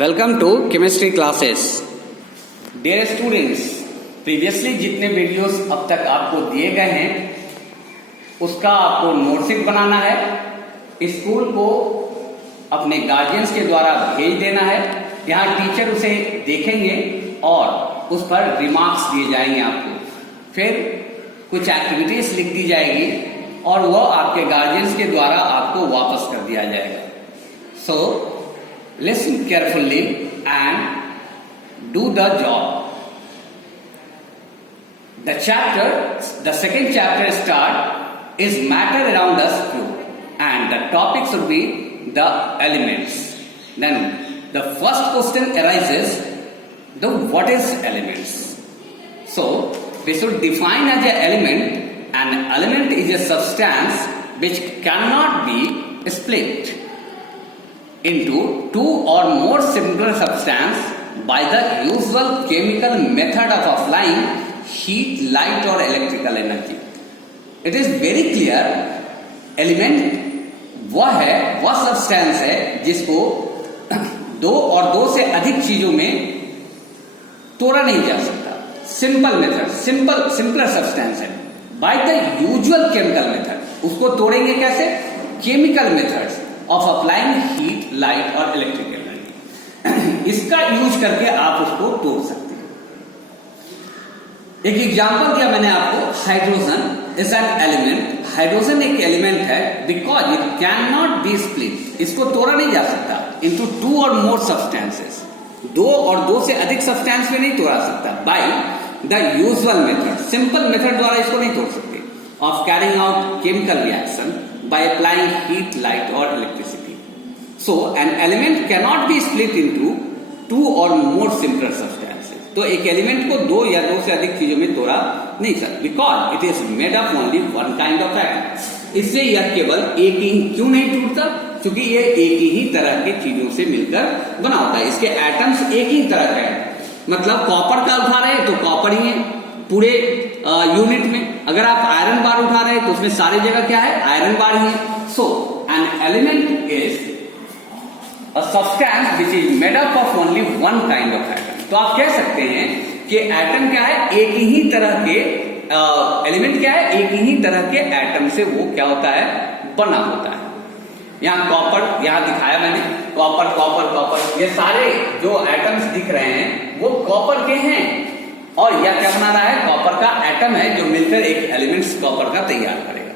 Welcome to chemistry classes. Dear students, previously जितने videos अब तक आपको दिए गए हैं उसका आपको नोटशीट बनाना है, स्कूल को अपने गार्जियंस के द्वारा भेज देना है। यहाँ टीचर उसे देखेंगे और उस पर रिमार्क्स दिए जाएंगे आपको, फिर कुछ एक्टिविटीज लिख दी जाएगी और वह आपके गार्जियंस के द्वारा आपको वापस कर दिया जाएगा। सो listen carefully and do the job. The second chapter start is matter around us group and the topic should be the elements. Then the first question arises, what is elements? So we should define as an element. An element is a substance which cannot be split into two or more simpler substance by the usual chemical method of applying heat, light or electrical energy. It is very clear, element वह substance है जिसको दो और दो से अधिक चीजों में तोड़ा नहीं जा सकता। सिंपल मेथड, सिंपलर सब्सटेंस है। By the usual chemical method, उसको तोड़ेंगे कैसे? Chemical methods of applying heat, light और इलेक्ट्रिकल एनर्जी। इसका यूज करके आप उसको तोड़ सकते हैं। एक एग्जांपल दिया मैंने आपको, hydrogen is an element. Hydrogen एक एलिमेंट है because it can not be split, इसको तोड़ा नहीं जा सकता इनटू टू और मोर सब्सटेंसेस, दो और दो से अधिक सब्सटेंस में नहीं तोड़ा सकता। By the usual method, simple method द्वारा इसको नहीं तोड़ सकते, of carrying out chemical reaction by applying heat, light or electricity. So an element cannot be split into two or more simpler substances. तो एक एलिमेंट को दो या दो से अधिक चीजों में तोड़ा नहीं सकता, because it is made of only one kind of atom. इससे यह केवल एक ही क्यों नहीं टूटता? क्योंकि यह एक ही तरह के चीजों से मिलकर बना होता है। इसके एटम्स एक ही तरह के हैं। मतलब कॉपर का उठा रहे हैं तो कॉपर ही है पूरे यूनिट में। अगर आप आयरन बार उठा रहे हैं तो उसमें सारी जगह क्या है? आयरन बार ही है। So an element is a substance which is made up of only one kind of atom. तो आप कह सकते हैं कि एटम क्या है? एक ही तरह के एलिमेंट क्या है? एक ही तरह के एटम से वो क्या होता है? बना होता है। यहाँ कॉपर, यहाँ दिखाया मैंने, कॉपर कॉपर कॉपर, ये सारे जो एटम्स दिख रहे हैं वो कॉपर के हैं। और यह क्या बना रहा है? कॉपर का एटम है जो मिलकर एक एलिमेंट्स कॉपर का तैयार करेगा।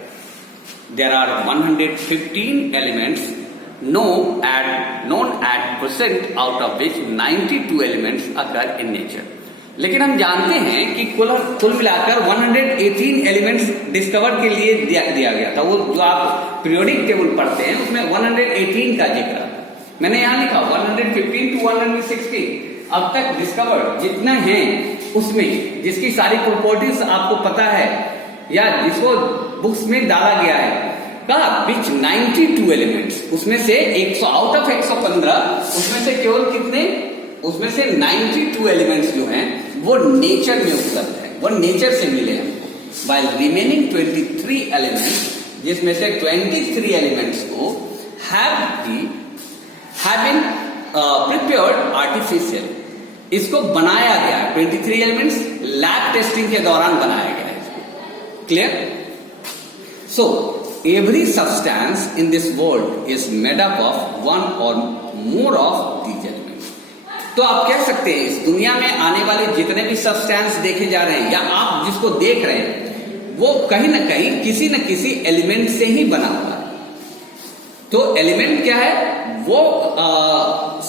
There are 115 elements known at present, out of which 92 elements occur in nature. लेकिन हम जानते हैं कि कुल मिलाकर 118 एलिमेंट्स डिस्कवर के लिए दिया गया था। वो जो आप पीरियोडिक टेबल पढ़ते हैं उसमें 118 का जिक्र मैंने यहाँ लिखा, 115 to 160 अब तक डिस्कवर्ड जितना है उसमें जिसकी सारी प्रॉपर्टीज आपको पता है या जिसको बुक्स में डाला गया है का विच 92 एलिमेंट्स, उसमें से 100 आउट ऑफ 115, उसमें से केवल कितने? उसमें से 92 एलिमेंट्स जो हैं वो नेचर में उपलब्ध है, वो नेचर से मिले हमको। बाय रिमेनिंग 23 एलिमेंट्स, जिसमें से 23 एलिमेंट्स को हैव बीन प्रिपेयर्ड आर्टिफिशियल, इसको बनाया गया। 23 एलिमेंट्स लैब टेस्टिंग के दौरान बनाया गया है इसको। Clear? So every substance in this world is made up of one और मोर ऑफ दीज एलिमेंट्स। तो आप कह सकते हैं इस दुनिया में आने वाले जितने भी सब्सटेंस देखे जा रहे हैं या आप जिसको देख रहे हैं वो कहीं ना कहीं किसी न किसी एलिमेंट से ही बना हुआ है। तो एलिमेंट क्या है? वो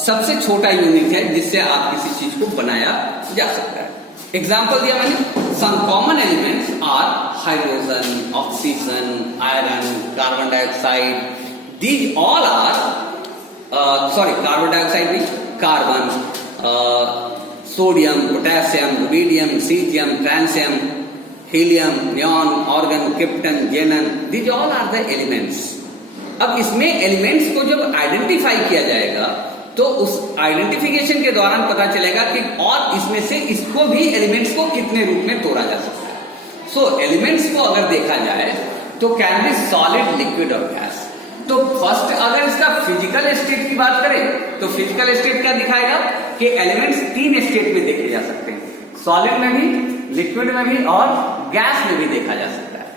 सबसे छोटा यूनिट है जिससे आप किसी चीज को बनाया जा सकता है। एग्जाम्पल दिया मैंने, some common elements are hydrogen, oxygen, iron, carbon dioxide. These all are carbon dioxide नहीं, carbon, sodium, potassium, rubidium, caesium, francium, helium, neon, argon, krypton, xenon, these all are the elements. अब इसमें elements को जब identify किया जाएगा तो उस identification के दौरान पता चलेगा कि और इसमें से इसको भी एलिमेंट्स को कितने रूप में तोड़ा जा सकता है। सो एलिमेंट्स को अगर देखा जाए तो कैन बी सॉलिड, लिक्विड और गैस। तो फर्स्ट अगर इसका फिजिकल स्टेट की बात करें तो फिजिकल स्टेट क्या दिखाएगा कि एलिमेंट्स 3 स्टेट में देखे जा सकते हैं, सॉलिड में भी, लिक्विड में भी और गैस में भी देखा जा सकता है।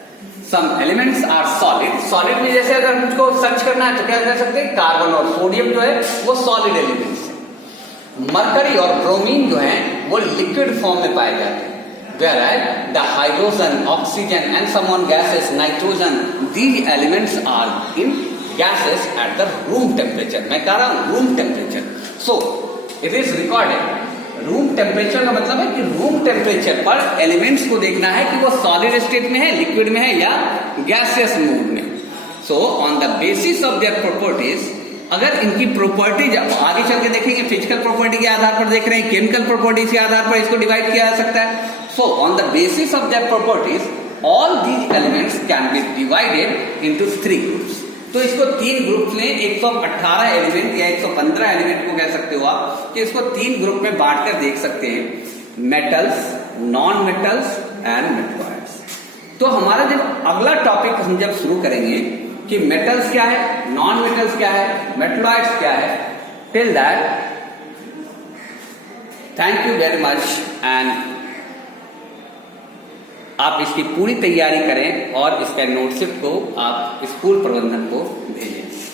Some elements are solid, solid में जैसे अगर मुझको सर्च करना है तो क्या कर सकते हैं, कार्बन और सोडियम जो है वो सॉलिड एलिमेंट्स है। मरकरी और ब्रोमीन जो है वो लिक्विड फॉर्म में पाए जाते हैं, whereas the hydrogen, oxygen and some on gases, nitrogen, these elements are in gases at the room temperature. मैं कह रहा हूँ room temperature. So it is recorded. Room temperature का मतलब है कि रूम टेम्परेचर पर एलिमेंट्स को देखना है कि वो सॉलिड स्टेट में है, लिक्विड में है या गैसियस मोड में। So on the basis of their properties, अगर इनकी प्रॉपर्टीज आगे चल के देखेंगे, फिजिकल प्रॉपर्टी के आधार पर देख रहे हैं, केमिकल प्रॉपर्टीज के आधार पर इसको डिवाइड किया जा सकता है। So on the basis of their properties all these elements can be divided into 3 groups. तो इसको 3 ग्रुप में 118 एलिमेंट या 115 एलिमेंट को कह सकते हो आप कि इसको 3 ग्रुप में बांटकर देख सकते हैं, metals, non metals and metalloids. तो हमारा जब अगला टॉपिक हम जब शुरू करेंगे कि मेटल्स क्या है, नॉन मेटल्स क्या है, मेटलॉइड्स क्या है, till that thank you very much and आप इसकी पूरी तैयारी करें और इसका नोटशिट को आप स्कूल प्रबंधन को भेजें।